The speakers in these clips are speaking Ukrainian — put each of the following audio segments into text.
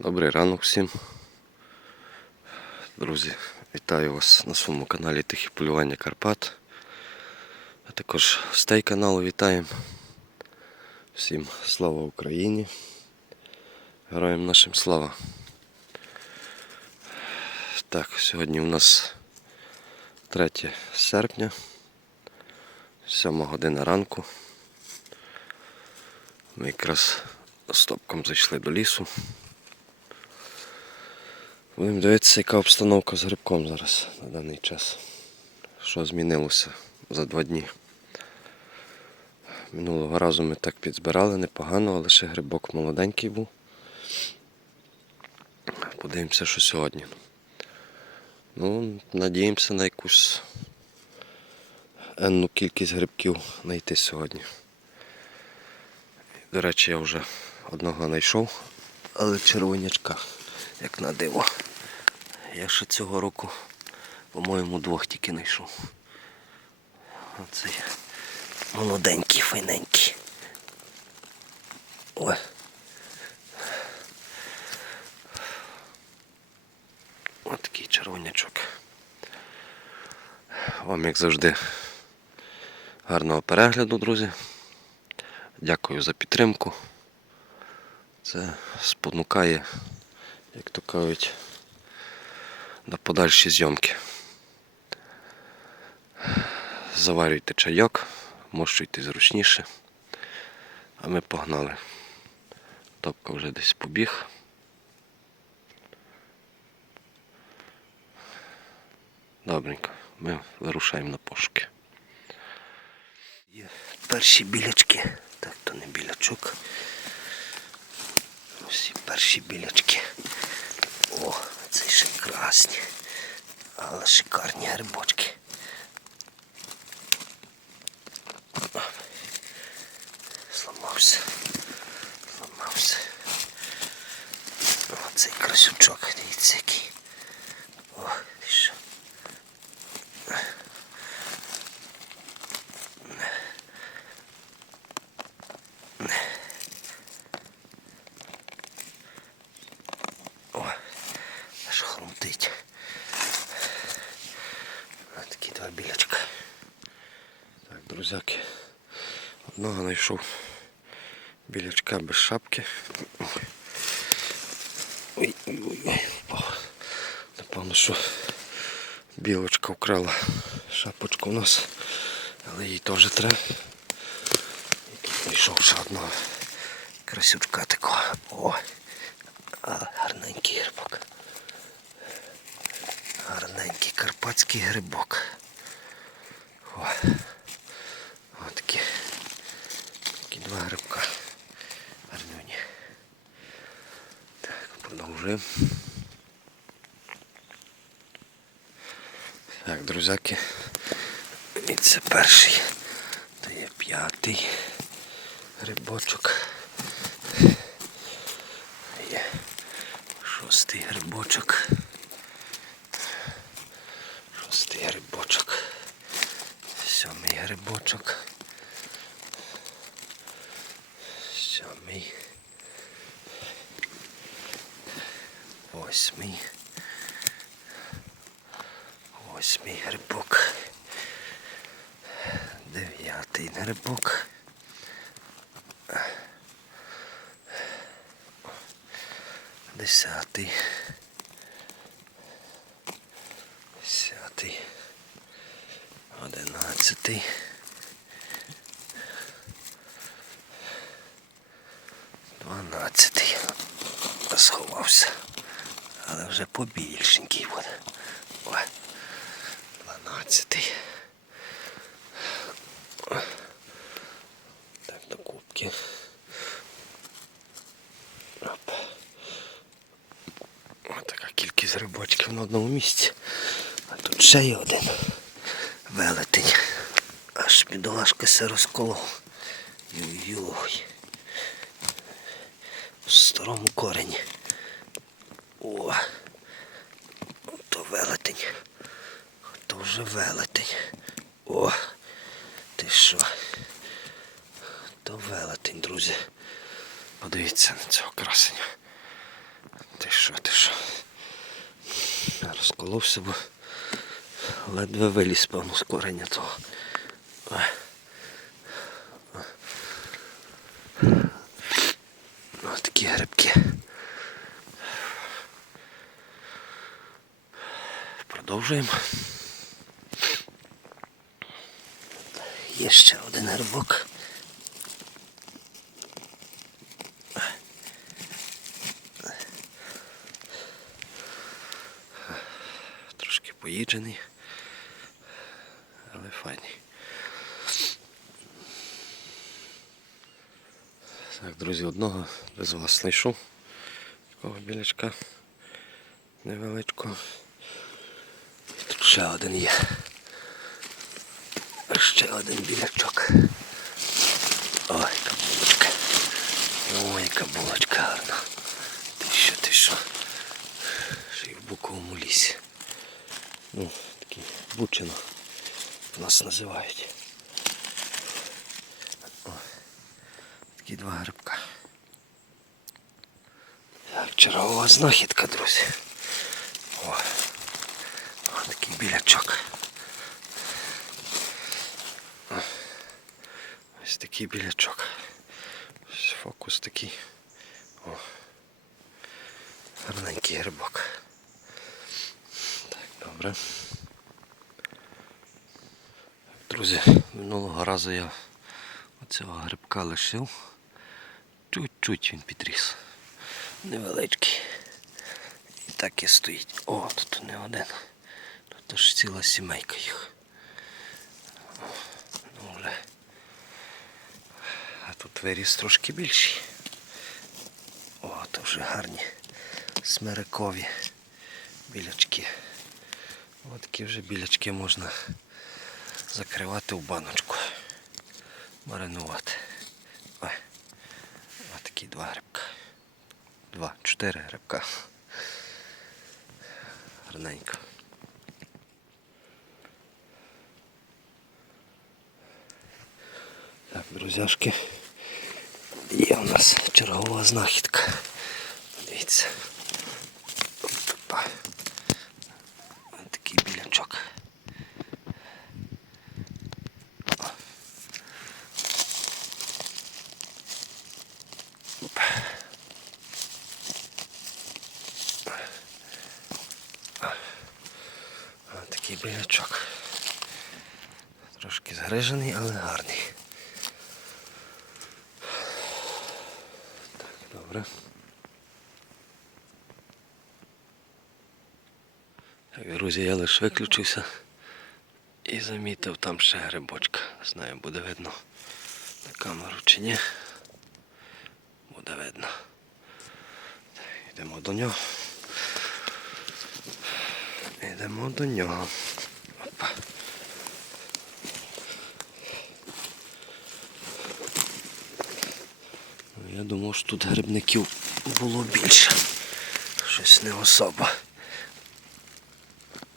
Добрий ранок всім. Друзі, вітаю вас на своєму каналі Тихі полювання Карпат. А також з той каналу вітаємо. Всім слава Україні. Героям нашим слава. Так, сьогодні у нас 3 серпня, 7 година ранку. Ми якраз стопком зайшли до лісу. Будемо дивитися, яка обстановка з грибком зараз на даний час. Що змінилося за два дні. Минулого разу ми так підзбирали непогано, але ще грибок молоденький був. Подивимося, що сьогодні. Ну, надіємося на якусь енну кількість грибків знайти сьогодні. До речі, я вже одного знайшов, але червонячка, як на диво. Я ще цього року, по-моєму, двох тільки знайшов. Оцей молоденький, файненький. Ой. Ось такий червонячок. Вам, як завжди, гарного перегляду, друзі. Дякую за підтримку. Це спонукає, як то кажуть, на подальші зйомки. Заварюйте чайок, мощуйте зручніше. А ми погнали. Топка вже десь побіг. Добренько, ми вирушаємо на пошуки. Є перші білячки. Так, то не білячок. Всі перші білячки. О, це ще красні. Але шикарні грибочки. Зламався. Зламався. Оцей красючок, дивіться який. О аж хрумтить. Білячка. Так, друзяки. Одного знайшов білячка без шапки. Ой. Ой, ой, ой, ой. Напевно, що білочка вкрала шапочку у нас, але їй теж треба. Знайшов ще одного красючка такого. О, а, гарненький грибок. Гарненький карпатський грибок. О, о такі, такі два грибка. Гарнюні. Так, продовжуємо. Так, друзяки. І це перший. Це є п'ятий грибочок. Є шостий грибочок. Шостий грибочок. Сьомий грибочок. Сьомий. Восьмий. Восьмий грибок. Дев'ятий грибок. Десятий. Десятий. Одинадцятий. Дванадцятий. Сховався. Але вже побільшенький буде. Ой. Дванадцятий. Так, до кубки. Оп. Ось така кількість рибочків на одному місці. А тут ще є один велетень. Аж бідолашка се розколов. Йой-йой. В старому корені. О, то велетень. То вже велетень. О, ти що? То велетень, друзі. Подивіться на цього красення. Ти що, ти що? Розколовся, бо ледве виліз, певно, з кореня того. Ось такі грибки. Продовжуємо. Є ще один грибок. Трошки поїджений, але файний. Так, друзі, одного без вас знайшов. Такого білячка невеличкого. Тут ще один є. Ще один білячок. Ой, яка булочка. Ой, яка булочка гарна. Ти що, ти що? Ще й в буковому лісі. Ну, такий бучино нас називають. О, такі два грибка. Чергова знахідка, друзі. О, о такий білячок. О, Ось такий білячок. Ось фокус такий. О. Гарненький грибок. Добре. Друзі, минулого разу я оцього грибка лишив. Чуть-чуть він підріс. Невеличкий. І так і стоїть. О, тут не один. Тут аж ціла сімейка їх. Ну. А тут виріс трошки більший. О, то вже гарні смерекові білячки. Ось такі вже білячки можна закривати в баночку. Маринувати. Ой. Ось такі два грибка. Два, чотири грибка. Гарненько. Так, друзяшки. Є у нас чергова знахідка. Дивіться. Опа. Ось такий білячок. Опа. Ось такий білячок. Трошки але гарний. Так, добре. Так, друзі, я лише виключився і замітив там ще грибочка. Знаю, буде видно на камеру чи ні. Буде видно. Так, йдемо до нього. Йдемо до нього. Я думав, що тут грибників було більше. Щось не особа.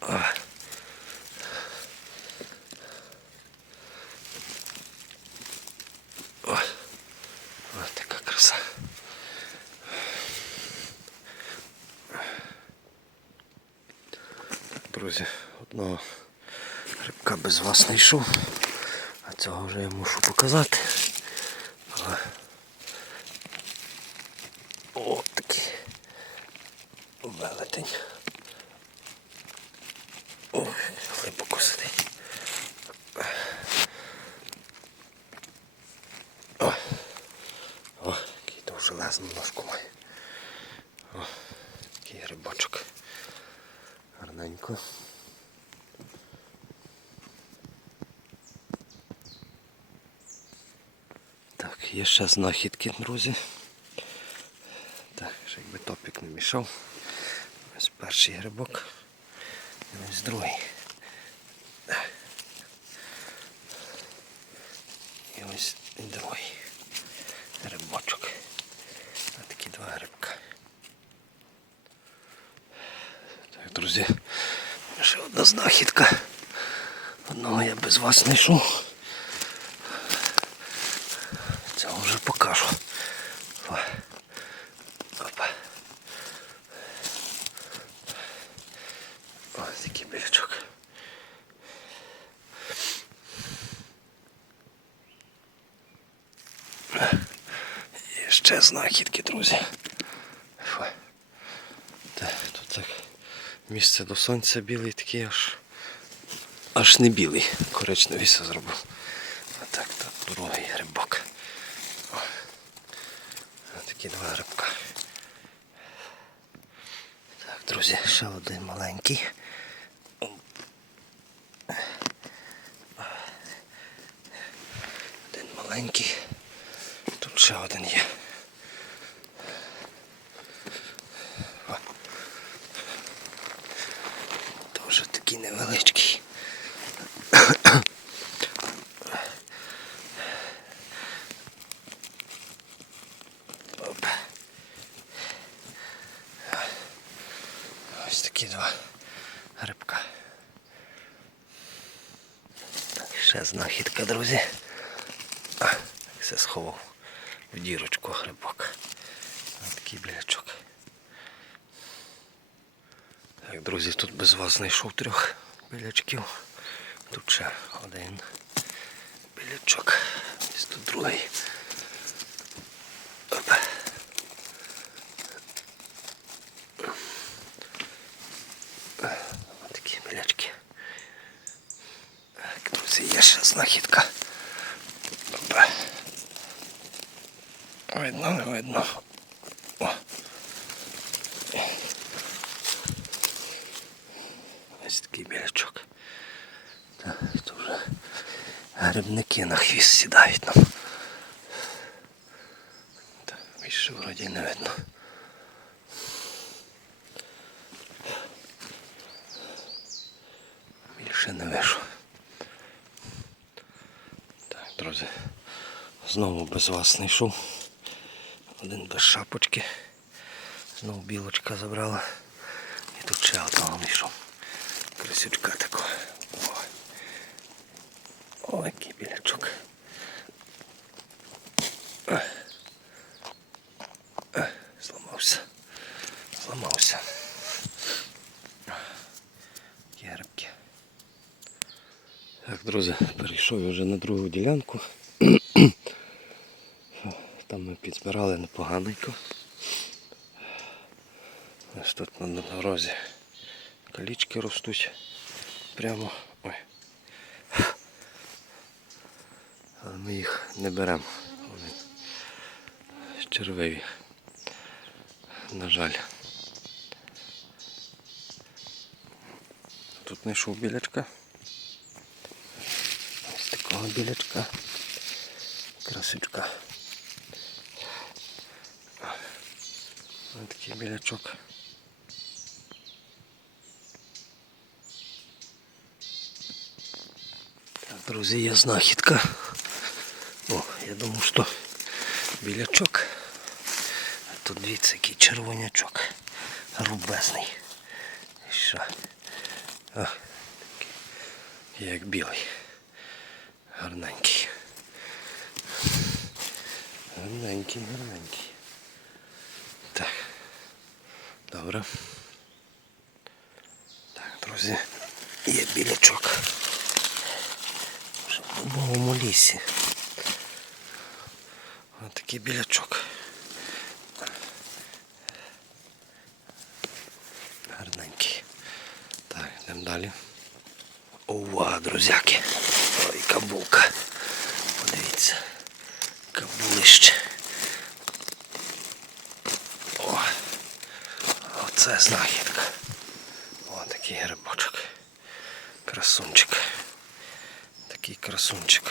А. Ось така краса. Друзі, одного грибка без вас не йшов, а цього вже я мушу показати. Але О, такий велетень. Ой, глибоко сидить. О, о, який то железну ножку має. О, такий грибочок. Гарненько. Так, є ще знахідки, друзі. Якби топік не мішав. Ось перший грибок. Ось другий. І ось другий грибочок. Ось такі два грибка. Так, друзі, ще одна знахідка. Одного я без вас не йшов. Цього вже покажу. О. Опа. ще знахідки, друзі. Тут так місце до сонця білий такий аж. Аж не білий. Коричневий все зробив. А так, тут другий грибок. Такі два грибка. Так, друзі, ще один маленький. Один маленький. Тут ще один є. О. Тоже такий невеличкий. Оп. Ось такі два грибка. Так, ще знахідка, друзі. А, все сховав в дірочку грибок. Такий білячок. Так, друзі, тут без вас знайшов трьох білячків. Тут ще один білячок. Ось тут другий. Опа. Ось такі білячки. Ще знахідка. Видно, не видно. О. Ось такий білячок. Так, тут вже грибники на хвіст сідають нам. Так, більше вроді не видно. Більше не вижу. Так, друзі. Знову без вас знайшов. Один без шапочки. Знову білочка забрала. І тут ще одного знайшов. Красючка такого. Ой. Ой, який білячок. Ой. Ой, Зламався. Зламався. Такі грибки. Так, друзі, я вже на другу ділянку. Там ми підзбирали непоганенько. Ось тут на дорозі калічки ростуть прямо. Ой. Але ми їх не беремо. Вони червиві. На жаль. Тут знайшов білячка. Такого білячка. Красичка. Ось такий білячок. Так, друзі, є знахідка. О, я думав, що білячок. А тут дивіться, який червонячок. Рубезний. Що? О, такий, як білий. Гарненький. Гарненький, гарненький. Так. Добре. Так, друзі, є білячок. Вже в лісі. Ось такий білячок. Гарненький. Так, йдемо далі. Ова, друзяки. Кабулка. Подивіться. Кабулище. О, оце знахідка. О, такий грибочок. Красунчик. Такий красунчик.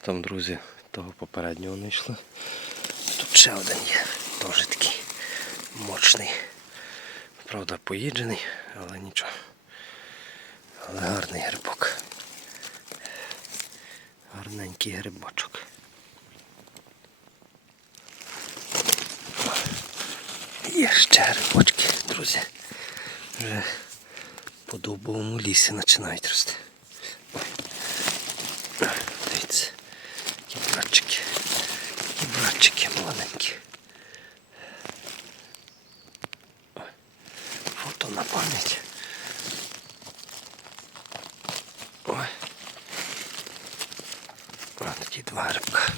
Там, друзі, того попереднього не йшли. Тут ще один є. Теж такий мощний. Правда, поїджений, але нічого. Але гарний грибок. Гарненький грибочок. Є ще грибочки, друзі. Вже по дубовому лісі починають рости. Дивіться, які братчики. Які братчики маленькі. Ой. Фото на пам'ять. Ой. Ой. такі два грибка.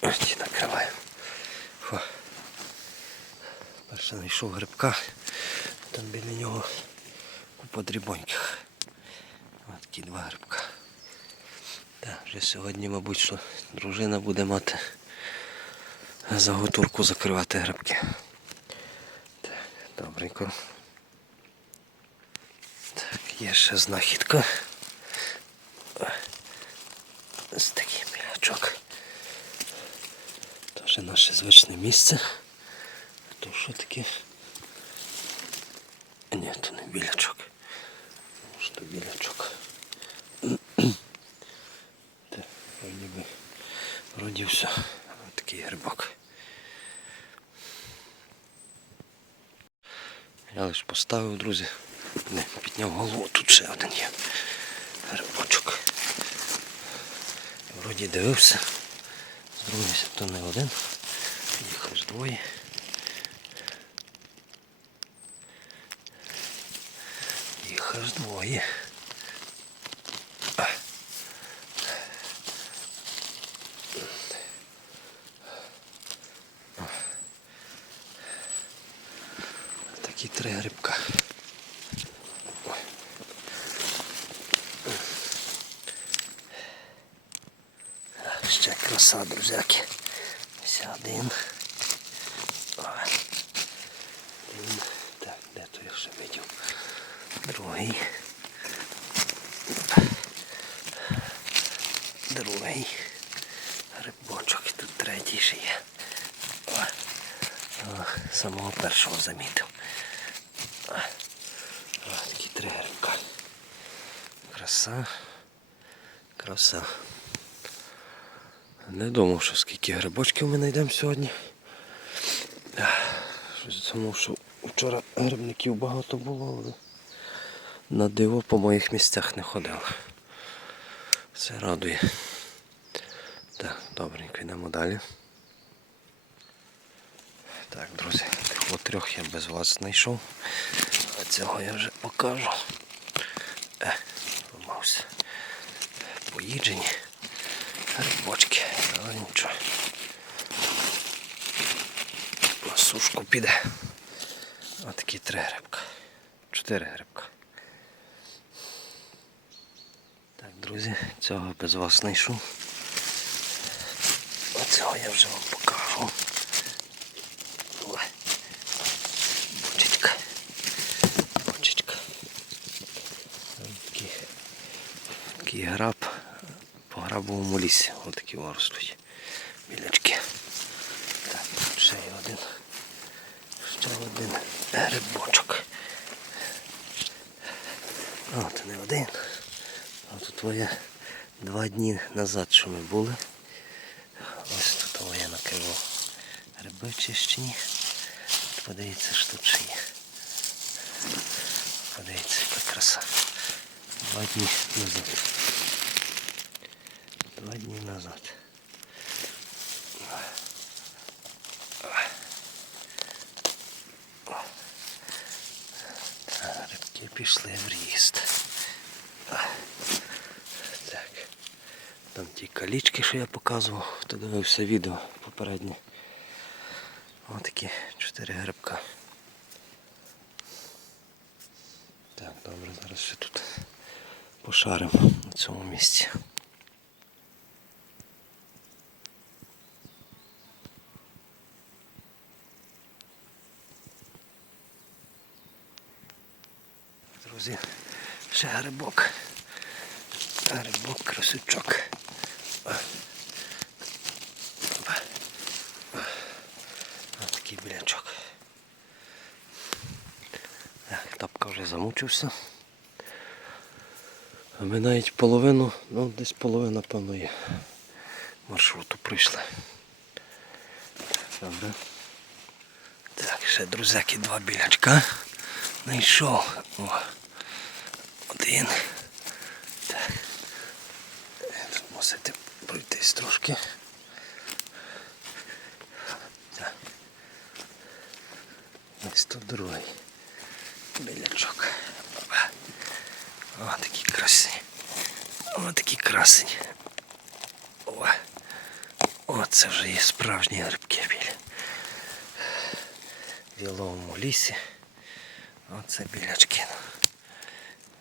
Ось ті накриваю. Фу. Перше знайшов грибка, там біля нього купа дрібоньких. Ось такі два грибка. Так, вже сьогодні, мабуть, що дружина буде мати заготовку закривати грибки. Так, добренько. Так, є ще знахідка. Ось такий білячок. Теж наше звичне місце. Що таке? Ні, то не білячок. То білячок. Так, вроді би, вроді все. Ось такий грибок. Я лише поставив, друзі. Не, підняв голову, тут ще один є. Грибочок. Вроді дивився. З то не один. Їх аж двоє. Двоє. Такі три грибка. Ще краса, друзяки. Ось один. Ой. Один. Так, де то я ще видів? Другий. Другий. Грибочок. І тут третій ще є. О. Самого першого замітив. О, О, такі три грибка. Краса. Краса. Не думав, що скільки грибочків ми знайдемо сьогодні. Щось що вчора грибників багато було, але на диво по моїх місцях не ходило. Це радує. Йдемо далі. Так, друзі, тих от трьох я без вас знайшов. А цього я вже покажу. Е, помався. Поїджені. Грибочки, але нічого. На сушку піде. Отакі три грибка. Чотири грибка. Так, друзі, цього без вас знайшов. Цього я вже вам покажу. Бочечка. Бочечка. Такий, такий граб по грабовому лісі. Отакі о ростуть. Білячки. Так, ще є один. Ще один грибочок. Це не один. А тут твоє два дні назад, що ми були. Ось тут о, я накривав гриби чищені. Подивіться, що тут є. Подивіться, яка краса. Два дні назад. Два дні назад. Рибки пішли в ріст. Так. Там ті калічки, що я показував, хто дивився відео попереднє. Ось такі чотири грибка. Так, добре, зараз ще тут пошаримо на цьому місці. Друзі, ще грибок. Грибок, красючок. Ось такий білячок. Так, тапка вже замучився. А ми навіть половину, ну десь половина, певно, є. Маршруту прийшли. Добре. Так, ще друзяки два білячка. Знайшов. О. Один. Так. Е, Тут мусите пройтись трошки. білячок. О, такі красені. О, такі красені. О, О, це вже є справжні грибки біля. В яловому лісі. Оце білячки.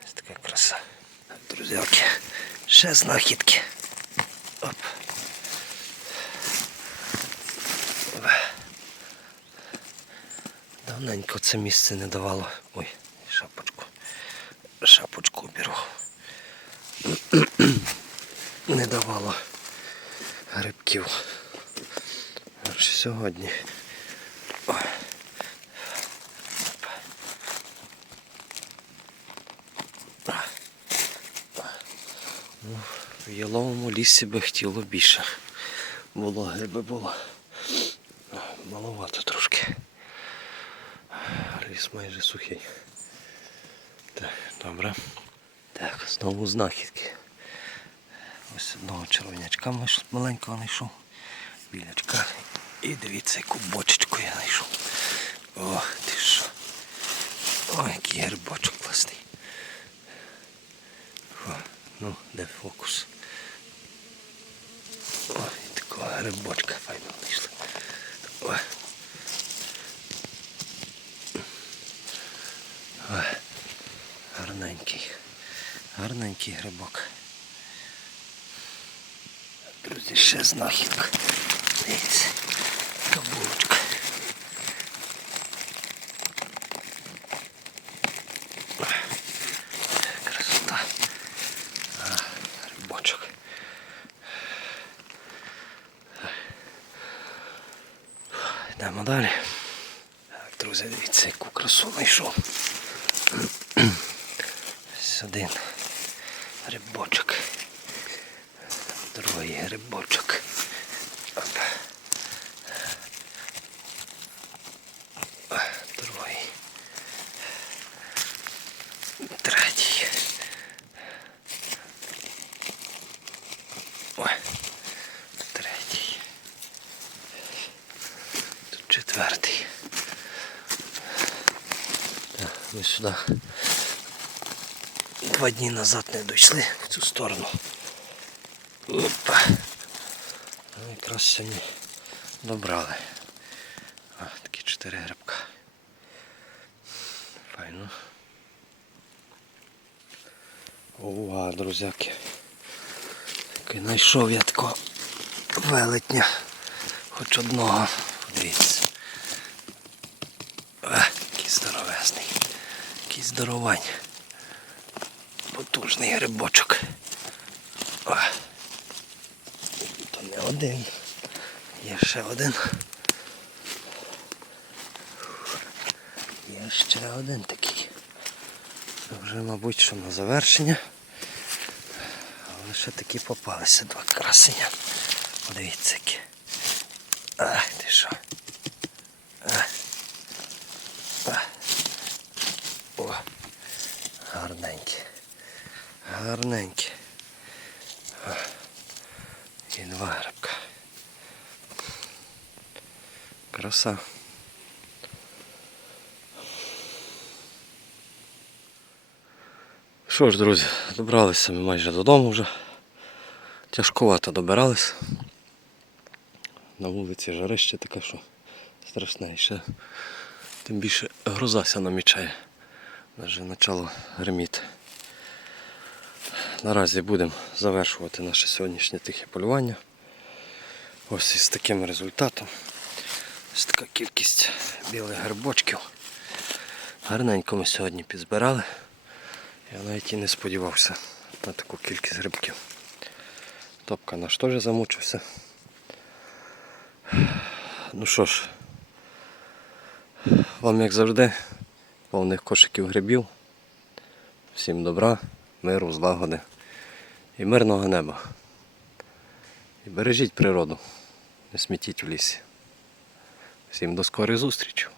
Ось така краса. Друзяки, ще знахідки. Давненько це місце не давало. Ой, шапочку. Шапочку беру. Не давало грибків. Аж сьогодні. В яловому лісі би хотіло більше. Вологи би було. Маловато трошки. Ліс майже сухий. Так, добре. Так, знову знахідки. Ось одного червонячка маленького знайшов. Білячка. І дивіться, яку бочечку я знайшов. О, ти що. О, який грибочок класний. О, ну, де фокус? О, і такого грибочка файно знайшли. О. О, гарненький. Гарненький грибок. Друзі, ще знахідка. Дивіться, каблучка. Красота. А, грибочок. Йдемо далі. Так, друзі, дивіться, яку красу знайшов. Ось один грибочок. Другий грибочок. Оп. Другий. Третій. Ой. Третій. Тут четвертий. Так, ми сюди два дні назад не дійшли в цю сторону. Опа. Якраз сьогодні добрали. А, такі чотири грибка. Файно. Ова, друзяки. Знайшов я такого велетня. Хоч одного. Дивіться. А, який здоровезний. Який здоровань. Потужний грибочок. О. То не один. Є ще один. Є ще один такий. Вже, мабуть, що на завершення. Але ще такі попалися два красення. Подивіться які. Ах, ти що. А. А. О. Гарненькі. Гарненькі. І. Краса. Що ж, друзі, добралися ми майже додому вже. Тяжковато добирались. На вулиці жарище таке, що страшне. І ще тим більше грозася намічає. Вже почало гриміти. Наразі будемо завершувати наше сьогоднішнє тихе полювання. Ось із таким результатом. Ось така кількість білих грибочків. Гарненько ми сьогодні підзбирали. Я навіть і не сподівався на таку кількість грибків. Топка наш теж замучився. Ну що ж, вам як завжди, повних кошиків грибів. Всім добра, миру, злагоди і мирного неба. І бережіть природу, не смітіть в лісі. Всім до скорих зустрічей.